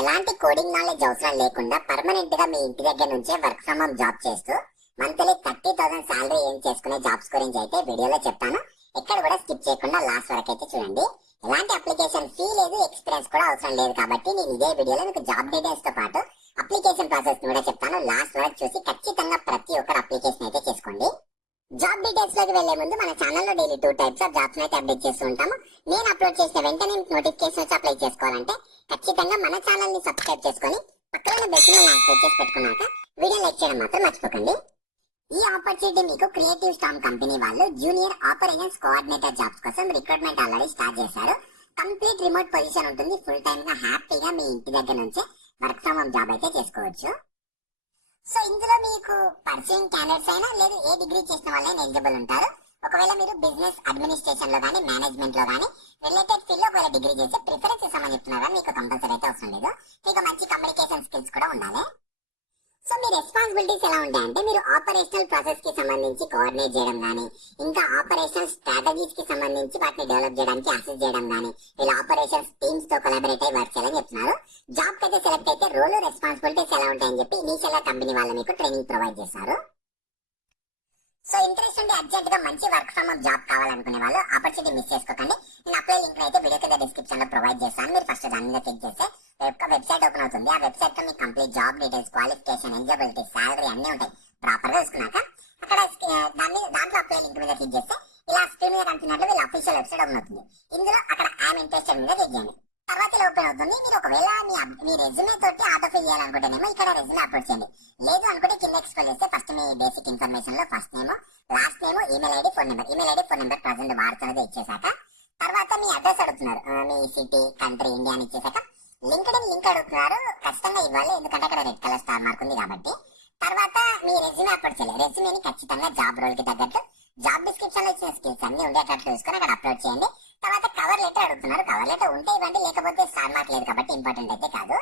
ఎలాంటి coding knowledge అవసరం లేకుండా పర్మనెంట్ గా మీ ఇంటి దగ్గర నుంచే వర్క్ ఫ్రమ్ హోమ్ జాబ్ చేస్తూ మంత్లీ 30,000 సాలరీ ఏం చేసుకునే జాబ్స్ గురించి అయితే వీడియోలో చెప్తాను. ఎక్కడ కూడా స్కిప్ చేయకుండా లాస్ట్ వరకు అయితే చూడండి. ఎలాంటి అప్లికేషన్ ఫీ లేదు, ఎక్స్పీరియన్స్ కూడా అవసరం లేదు కాబట్టి నేను ఇదే వీడియోలో మీకు జాబ్ డీటెయిల్స్ తో పాటు అప్లికేషన్ ప్రాసెస్ కూడా చెప్తాను. లాస్ట్ వరకు చూసి ఖచ్చితంగా ప్రతి ఒక్కరు అప్లికేషన్ అయితే చేసుకోండి. జాబ్ డీటెయిల్స్ లోకి వెళ్లే ముందు మన ఛానల్లో డైలీ 2 టైప్స్ ఆఫ్ జాబ్స్ అయితే అప్డేట్ చేస్తూ ఉంటాము. నేను అప్లోడ్ చేసిన వెంటనే నోటిఫికేషన్ వచ్చి అప్లై చేసుకోవాలంటే ఖచ్చితంగా మన ఛానల్ ని సబ్స్క్రైబ్ చేసుకొని పక్కన బెల్ సింబల్ యాక్టివేట్ చేసి పెట్టుకున్నాక వీడియో లైక్ చేయడం మాత్రం మర్చిపోకండి. ఈ ఆపర్చునిటీ మీకు క్రియేటివ్ స్టామ్ కంపెనీ వాళ్ళు జూనియర్ ఆపరేషన్స్ కోఆర్డినేటర్ జాబ్స్ కోసం రిక్రూట్మెంట్ ఆల్రెడీ స్టార్ట్ చేశారు. కంప్లీట్ రిమోట్ పొజిషన్ ఉంటుంది. ఫుల్ టైమ్ గా హ్యాపీగా మీ ఇంటి దగ్గర నుంచే వర్క్ ఫ్రమ్ హోమ్ జాబ్ అయితే చేసుకోవచ్చు. సో ఇందులో మీకు పర్సూయింగ్ క్యాండిడేట్స్ అయినా లేదు ఏ డిగ్రీ చేసిన వాళ్ళైనా ఎలిజిబుల్ ఉంటారు. ఒకవేళ మీరు బిజినెస్ అడ్మినిస్ట్రేషన్ లో కానీ మేనేజ్మెంట్ లో కానీ రిలేటెడ్ ఫీల్డ్ లో ఒకవేళ డిగ్రీ చేస్తే ప్రిఫరెన్స్ ఇస్తామని చెప్తున్నారు. మీకు కంపల్సరీ అయితే అవసరం లేదు. మీకు మంచి కమ్యూనికేషన్ స్కిల్స్ కూడా ఉండాలి. సో మీ రెస్పాన్సిబిలిటీస్ ఎలా ఉంటాయంటే మీరు ఆపరేషనల్ ప్రాసెస్ కి సంబంధించి కోఆర్డినేట్ చేయడం కానీ, ఇంకా ఆపరేషనల్ స్ట్రాటజీస్ కి సంబంధించి వాటిని డెవలప్ చేయడానికి అసిస్ట్ చేయడం కానీ, ఇలా ఆపరేషన్స్ టీమ్స్ తో కొలాబరేట్ అయ్యి వర్క్ చేయాలని చెప్తున్నారు. జాబ్ అయితే సెలెక్ట్ అయితే రోల్ రెస్పాన్సిబిలిటీస్ ఎలా ఉంటాయని చెప్పి ఇనీషియల్ గా కంపెనీ వాళ్ళు మీకు ట్రైనింగ్ ప్రొవైడ్ చేస్తారు. సో ఇంట్రెస్ట్ ఉండి అర్జెంట్ గా మంచి వర్క్ ఫ్రమ్ హోమ్ జాబ్ కావాలనుకునే వాళ్ళు ఆపర్చునిటీ మిస్ చేసుకోకండి. నేను అప్లై లింక్ అయితే వీడియో కింద డిస్క్రిప్షన్ లో ప్రొవైడ్ చేస్తాను. మీరు ఫస్ట్ దాని మీద క్లిక్ చేస్తే వెబ్సైట్ ఓపెన్ అవుతుంది. ఆ వెబ్సైట్ లో మీకు complete job details, qualification, eligibility, salary అన్ని ఉంటాయి. ప్రాపర్ గా చూసుకున్నాక అక్కడ దాంట్లో అప్లై లింక్ మీద క్లిక్ చేస్తే ఇలా స్క్రీన్ మీద కనిపినట్లు వీళ్ళ అఫీషియల్ వెబ్సైట్ ఓపెన్ అవుతుంది. ఇందులో అక్కడ ఐఎమ్ ఇంట్రెస్టెడ్ మీద క్లిక్ చేయండి. తర్వాత ఇలా ఓపెన్ అవుతుంది. మీరు ఒకవేళ మీ రెజ్యూమే తోటి ఆటో ఫిల్ చేయాలనుకుంటేనేమో ఇక్కడ రెజ్యూమే అప్లోడ్ చేయండి. లేదు అనుకుంటే కింద ఎక్స్ప్లెయిన్ చేస్తే ఫస్ట్ మీ బేసిక్ ఇన్ఫర్మేషన్ లో first name, last name, email ID, phone number present వాడుతున్నది ఇచ్చేసాక తర్వాత మీ అడ్రస్ అడుగుతున్నారు. మీ సిటీ, కంట్రీ, ఇండియా అని ఇచ్చేసాక లింక్డ్ఇన్ లింక్ అడుగుతున్నారు. ఖచ్చితంగా ఇవ్వాలి, ఎందుకంటే అక్కడ రెడ్ కలర్ స్టార్ మార్క్ ఉంది కాబట్టి. తర్వాత మీ రెజ్యూమే అప్లోడ్ చేయాలి. రెజ్యూమేని ఖచ్చితంగా జాబ్ రోల్ కి తగ్గట్టు జాబ్ డిస్క్రిప్షన్ లో ఇచ్చిన స్కిల్స్ అన్ని ఉండేటట్లు చూసుకొని అక్కడ అప్లోడ్ చేయండి. తర్వాత కవర్ లెటర్ అడుగుతున్నారు. కవర్ లెటర్ ఉంటే ఇవ్వండి, లేకపోతే స్టార్ మార్క్ లేదు కాబట్టి ఇంపార్టెంట్ అయితే కాదు.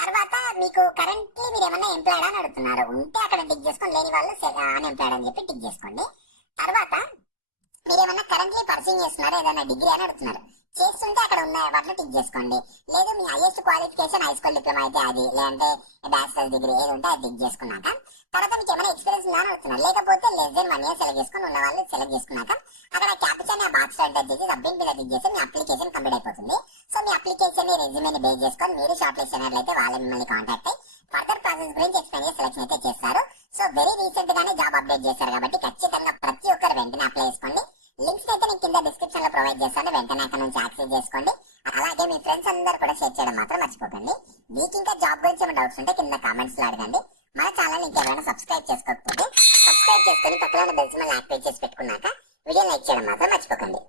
తర్వాత మీకు కరెంట్లీ మీరు ఏమన్నా ఎంప్లాయిడ్ అని అడుగుతున్నారు. ఉంటే అక్కడ టిక్ చేసుకొని, లేని వాళ్ళు అన్ఎంప్లాయిడ్ అని చెప్పి టిక్ చేసుకోండి. తర్వాత మీరు ఏమన్నా కరెంట్లీ పర్సూయింగ్ చేస్తున్నారు, ఏదైనా డిగ్రీ అని అడుగుతున్నారు. చేస్తుంటే అక్కడ ఉన్న వాటిలో టిక్ చేసుకోండి. లేదు మీ highest qualification high school diploma అయితే అది, లేదంటే బ్యాచిలర్స్ డిగ్రీ ఏది ఉంటే అది టిక్ చేసుకున్నాక తర్వాత మీకు ఏమైనా ఎక్స్పీరియన్స్ ఉందా అని అడుగుతున్నారు. లేకపోతే లెస్ దెన్ 1 year సెలెక్ట్ చేసుకుని ఉన్న వాళ్ళు సెలెక్ట్ చేసుకున్నాక అక్కడ క్యాప్చర్ బాక్స్ ఎంటర్ చేసి సబ్మిట్ మీద టిక్ చేస్తే మీ అప్లికేషన్ కంప్లీట్ అయిపోతుంది. సో మీ అప్లికేషన్ ని రెజ్యూమేని బేస్ చేసుకొని మీరు షార్ట్ లిస్ట్ అయినట్లయితే వాళ్ళు మిమ్మల్ని కాంటాక్ట్ అయ్యి ఫర్దర్ ప్రాసెస్ గురించి ఎక్స్ప్లెయిన్ చేసి సెలెక్షన్ అయితే చేస్తారు. సో వెరీ రీసెంట్ గానే జాబ్ అప్డేట్ చేశారు కాబట్టి ఖచ్చితంగా ప్రతి ఒక్కరు వెంటనే అప్లై చేసుకోండి. లింక్స్ అయితే నేను కింద డిస్క్రిప్షన్ లో ప్రొవైడ్ చేస్తాను. వెంటనే అక్కడ నుంచి యాక్సెస్ చేసుకోండి. అలాగే మీ ఫ్రెండ్స్ అందరూ కూడా షేర్ చేయడం మాత్రం మర్చిపోకండి. మీకు ఇంకా జాబ్ గురించి ఏమైనా డౌట్స్ ఉంటే కింద కామెంట్స్ లో అడగండి. మన ఛానల్ ఇంకెవరైనా సబ్స్క్రైబ్ చేసుకోకపోతే సబ్స్క్రైబ్ చేసుకొని పక్కన బెల్ సింబల్ యాక్టివేట్ చేసి పెట్టుకున్నాక వీడియో లైక్ చేయడం మాత్రం మర్చిపోకండి.